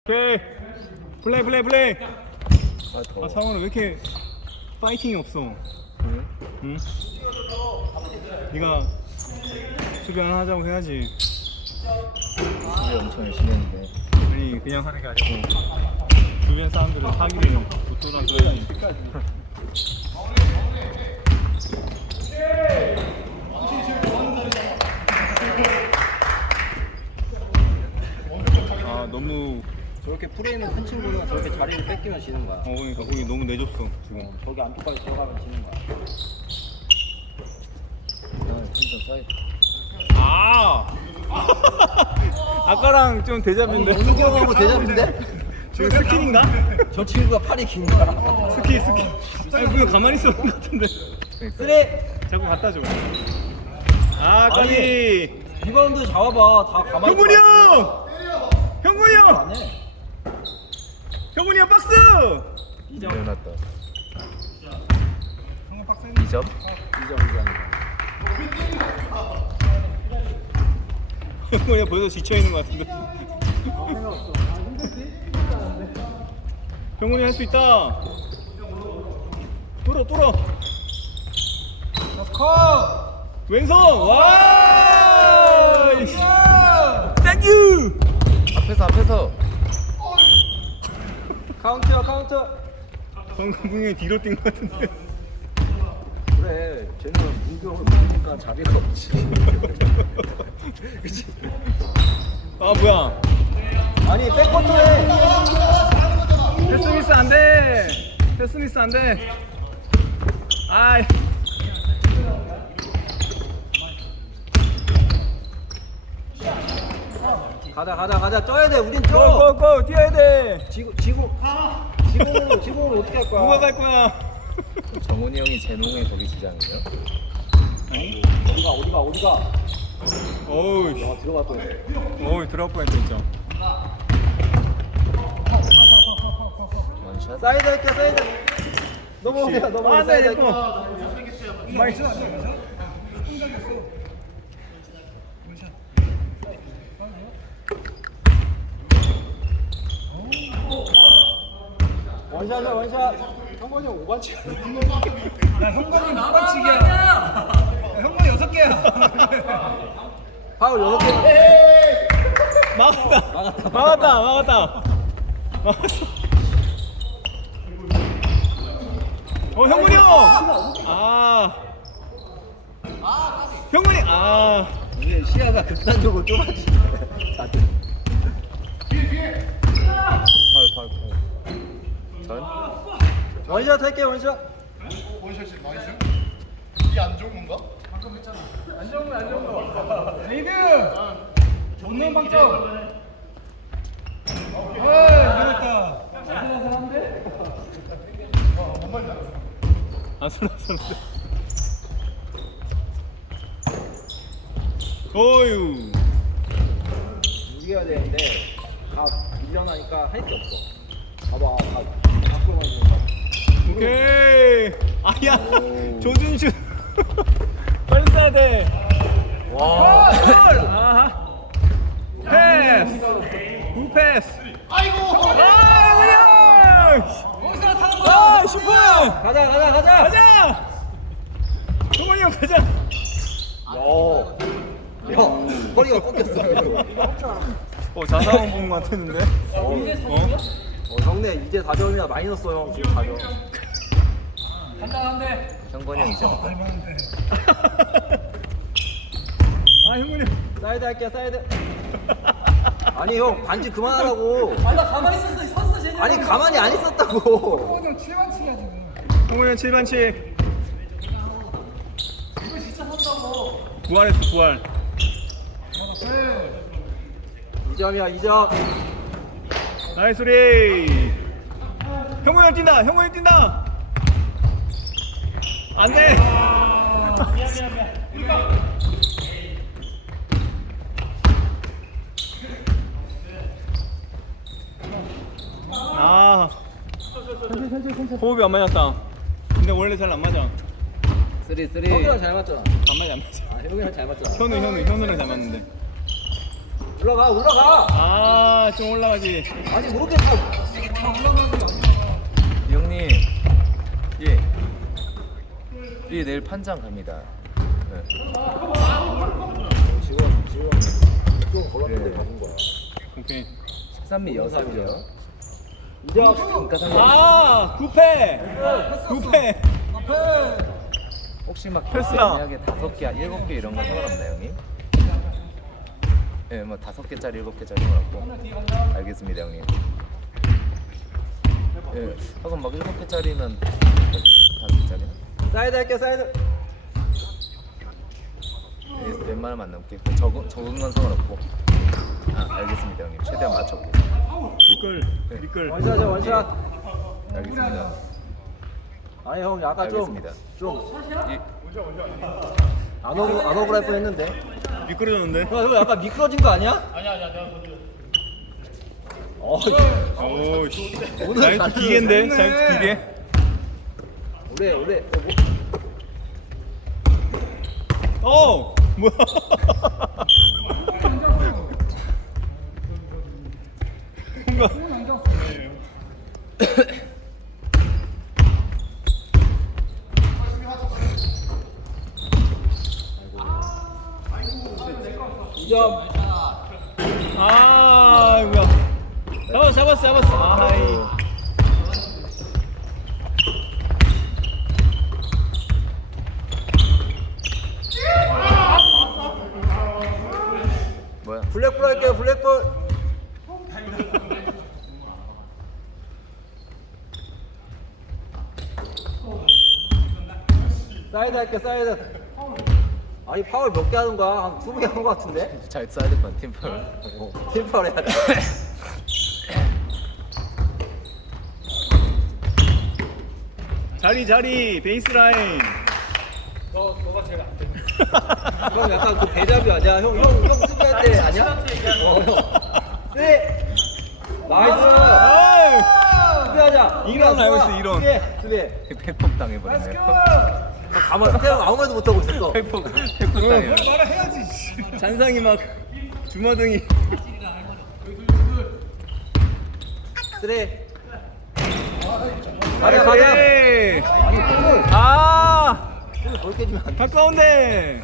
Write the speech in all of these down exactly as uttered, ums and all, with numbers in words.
오케이. 플레이 플레이 플레이. 아, 더워. 아 상원은 왜 이렇게 파이팅이 없어? 응? 응? 네가 수비 하나 하자고 해야지. 수비 엄청 열심히 했는데. 아니 그냥 하는 게 아니고 주변 사람들은 사기를 붙들어 줘야지. 아 너무 저렇게 프레임이 큰 친구는 저렇게 자리를 뺏기면 지는 거야. 어 그러니까 거기 너무 내줬어 지금. 어, 저기 안쪽까지 들어가면 지는 거야. 아, 진짜 사이. 아 아까랑 좀 대잡인데. 어느 경우하고 대잡인데? 지금 스킬인가? 저 친구가 팔이 긴 거야. 스킬 스킬. 아니 그냥 가만히 있었는 것 같은데. 쓰레! 자꾸 갖다 줘. 아 까비. 리바운드 잡아봐. 다 가만히. 형군이 형! 형군이 형! 안 해. 형군이 형 박스! 일어났다. 이 점? 이 점, 이 점. 형군이 형 벌써 지쳐있는 것 같은데. 형군이 할 수 있다. 뚫어 뚫어. 컷! 왼손! 와! 땡큐! 앞에서, 앞에서. 카운트야, 카운트. 방금 분명히 뒤로 뛴 것 같은데. 그래, 쟤는 공격을 모르니까 자비가 없지. 그치? 아 뭐야? 아니, 백커터에. 패스미스 안 돼. 패스미스 안 돼. 아이. 가자, 가자, 가자. 쪄야 돼. 우린 쪄. 고고고 뛰어야 돼. 지구, 지구. 지구는, 지구는 어떻게 할 거야? 누가 갈 거야? 정훈이 형이 제농의 저기 주장이에요? 아니? 어디가, 어디가, 어디가? 어우. 와, 들어갈 뻔했네. 어우 들어갈 뻔했다 진짜. 원샷? 사이드 할게, 사이드. 넘어오세요, 넘어오세요. 아, 네, 사이드 됐고. 할게. 많이 쳐. 원샷이야, 원샷. 형건이 형 오반치. 야, 형관이 몇 반칙이야? 야, 형관이 여섯 개야. 파울 여섯 개. 막았다. 막았다. 막았다. 막았다. 막았어. 어 형군이 형. 아. 형군이 아. 이게 시야가 극단적으로 좁아지. 다들. 파울, 파울, 파울. 전? 원샷 할게, 원샷. 원샷이 나이스? 이게 안 좋은 건가? 리드! 정면 방점! 어이, 잘했다. 아슬아슬한데. 어유. 이겨야 되는데 다 밀려나니까 할 게 없어. 봐봐, 다 밖으로만 있는 거. 오케이. 아야. 오. 조준슛. 빨리 쏴야 돼. 와. 아하. 패스. 굿 패스. 아이고. 아 형군이 형. 아 슈퍼. 가자, 가자, 가자. 가자. 형군이 형 가자. 야, 형, 허리가 꺾였어. 어 자상한 분 같았는데. 어, 어? 어, 형네 이제 사 점이야. 마이너스 형 지금 사 점. 형건이 형 이제. 아 형군이 형. 사이드 할게, 사이드. 아니 형 반지 그만하라고. 아, 나 가만히 있었어. 섰어, 쟤네. 아니 가만히 안 있었다고. 형 칠 반칙이야, 지금. 형군이 형 칠 반칙. 이거 진짜 섰다고. 부활했어 부활. 네. 이 점이야, 이 점. 나이스 리. 형군이 형 뛴다. 형군이 형 뛴다. 안 돼. 아. 호흡이 안 맞았다. 근데 원래 잘 안 맞아. 쓰리, 쓰리. 형이랑 잘 맞잖아. 안 맞아 안 맞아. 아, 형이랑 잘 맞잖아. 현우 현우 현우랑 잘 맞는데. 올라가 올라가. 아, 좀 올라가지. 아니 모르게 다. 이 형님. 예. 예, 내일 판장 갑니다. 네. 지금 지금 좀 걸었는데 네. 가진 거야. 오케이. 십삼 미 여삼이요. 이제 그러니까 상관. 아, 구패. 구패. 혹시 막 패스나. 만약에 다섯 개, 일곱 개 이런 거 상관없나요, 형님? 예, 뭐 다섯 개짜리, 일곱 개짜리 상관없고. 알겠습니다, 형님. 예, 하건 막 일곱 개짜리면 다섯 개짜리. 사이드 할게 사이드. 예, 웬만하면 안 넘게. 적은 적은 건 상관없고. 아, 알겠습니다, 형님. 최대한 맞췄고. 미끌. 미끌. 원샷이야 원샷. 알겠습니다. 아니 형 아까 알겠습니다. 좀좀안 예, 오고 안 오고 할 뻔했는데. 미끄러졌는데. 형 이거 약간 미끄러진 거 아니야? 아니야 아니야 내가 먼저. 어 오, 씨. 오늘 자이언트 잘 기계인데. 잘했네. 자이언트 기계. 오래 오래. 어, 뭐야? 뭔가. 이 점. 아, 뭐야? 잡았어, 잡았어, 잡았어. 아이. 뭐야? 블랙볼 할게요 블랙볼. 사이드 할게 사이드. 아니 파울 몇 개 하는 거야? 한 스무 개 하는 거 같은데? 잘 써야 될 건 팀플. 팀파울 해야 돼. 자리, 자리, 베이스라인. 형 약간 그 배잡이 아니야? 형, 형, 형 수비할 때 아니야? 어, 형. 네. 나이스. 아이. 수비하자. 이런 알고 있어, 이런. 수비, 수비. 팩폭 당해버렸네요. 가만, 태형 아무 말도 못하고 있었어. 팩폭, 팩폭 당해요. 잔상이 막 주마등이. 쓰리. 가자, 가자. 오케이. 아니, 골. 아, 골 넓게 주면 안 돼. 가까운데.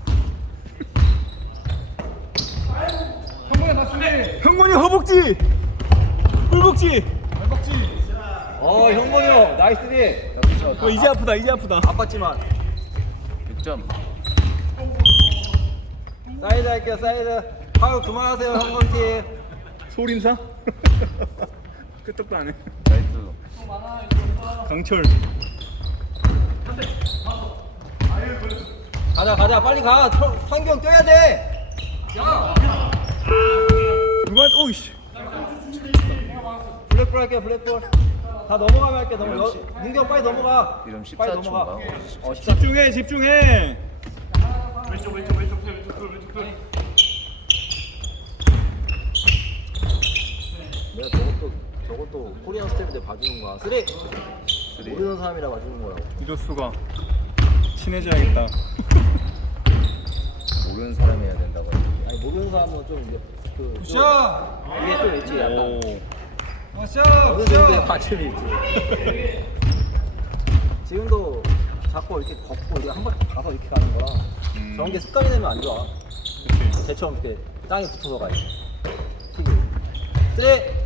형건이 허벅지. 꿀벅지. 어, 형건이 형. 나이스 비. 어, 이제 아프다, 이제 아프다. 아팠지만. 육 점. 사이드 할게요, 사이드. 파울 그만하세요, 형건 팀. 소림사? 끄떡도 안 해. 나이스. 강철. 가자, 가자. 빨리 가. 형, 환경 뛰어야 돼. 누가, 오이씨. 블랙볼 할게요, 블랙볼. 다 넘어가면 할게. 넘어. 너, 문경 빨리 넘어가. 이러면 빨리 십사 초인가? 넘어가. 어, 십사 초. 집중해, 집중해. 내가 저것도 저것도 코리안 스텝인데 봐주는 거야. 쓰리. 쓰리. 모르는 사람이라 봐주는 거라고. 이럴 수가. 친해져야겠다. 모르는 사람이 해야 된다고. 아니 모르는 사람은 좀 이제 그 좀, 샷! 이게 좀 있지 약간. 오. 아, 샷! 어느 정도의 샷! 받침이 있지. 지금도 자꾸 이렇게 걷고 이렇게 한 번 가서 이렇게 가는 거라 음. 저런 게 습관이 되면 안 좋아. 그치. 대처럼 이렇게 땅에 붙어서 가야지. 튀기. 쓰리.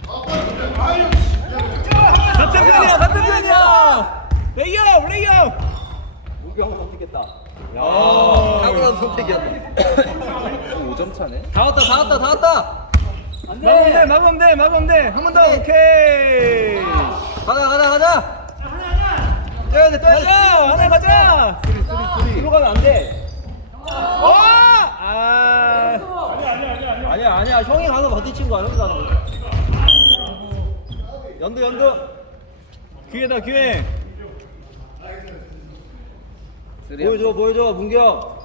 같은 편이야, 같은 편이야. 레이업, 레이업. 무경 선택했다. 야. 탁월한 선택이었다. 오 점 차네? 다 왔다, 다 왔다, 다 왔다. 막으면 돼, 막으면 돼, 막으면 돼. 한 번 더, 오케이. 가자, 가자, 가자. 뛰어야 돼, 뛰어야 돼. 가자, 하나 가자. 쓰리, 쓰리, 쓰리. 뒤로 가면 안 돼. 와! 아. 아니야, 아니야. 형이 가서 버티친 거야, 형이 가서. 연두, 연두. 기회다, 기회. 쓰리. 보여줘, 보여줘, 문경.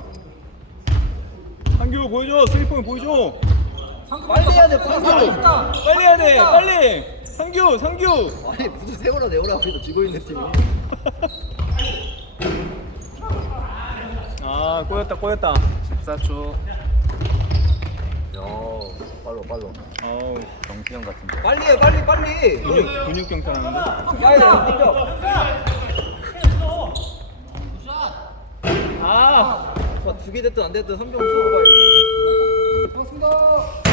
한규 보여줘, 스리포인 보여줘. 빨리 해야 돼, 빨리. 빨리 해야 돼, 빨리. 상규, 상규. 아니 무슨 세월아 내오라 그래도 지고 있는 팀이. 아, 꼬였다, 꼬였다. 십사 초. 야, 빨로 빨로. 아우 정수영 같은데. 빨리 해, 빨리 빨리. 근육, 근육 경찰하는데? 빨리 해, 뛰죠. 아! 두개 됐든 안 됐든 한 점 쏘고 가야지. 고맙습니다.